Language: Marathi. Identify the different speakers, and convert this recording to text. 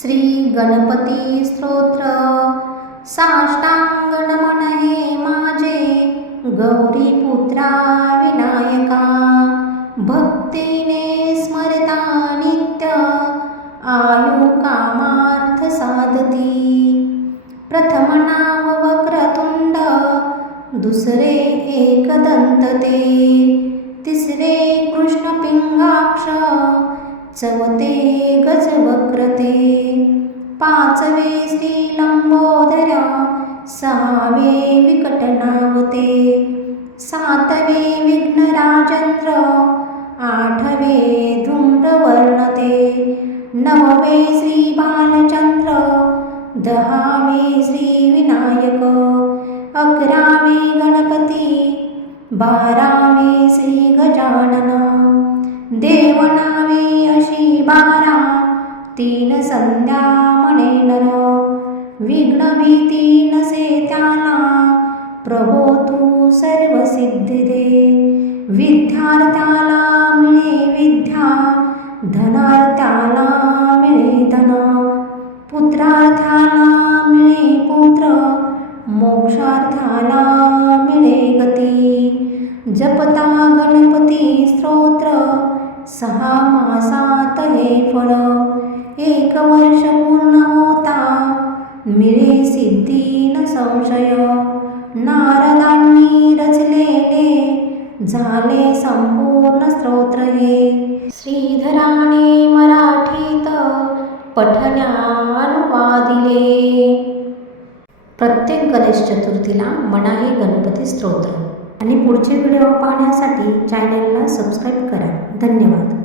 Speaker 1: श्री गणपती स्तोत्र. साष्टांग नमन हे माझे गौरी पुत्रा विनायका. भक्तीने स्मरता नित्य आयु कामार्थ साधती. प्रथम नाव वक्रतुंड दुसरे एकदंतते. तिसरे कृष्ण चवते गजवक्रते। पाचवे श्री लंबोदरा सहावे विकटनावते। सातवे विघ्नराजेंद्र आठवे धूम्रवर्णते। नववे श्री बालचंद्र दहावे श्री विनायक अकरावे गणपती बारावे श्री गजानन। तीन संध्या म्हणे नर। विघ्न भीती नसे त्याला प्रभो तू सर्व सिद्धी दे विद्यार्थ्याला मिळे विद्या धनार्थ्याला मिळे धन। पुत्रार्थाला मिळे पुत्र मोक्षार्थाला मिळे गती। जपता गणपती स्तोत्र सहा मासात हे फळ। एक वर्ष पूर्ण होता. मिळे सिद्धी न संशय. नारदांनी रचलेले झाले संपूर्ण स्तोत्र हे. श्रीधराने मराठीत पठण्यानुवादिले. प्रत्येक गणेश चतुर्थीला म्हणा हे गणपती स्तोत्र. आणि पुढचे व्हिडिओ पाहण्यासाठी चॅनेलला सबस्क्राईब करा. धन्यवाद.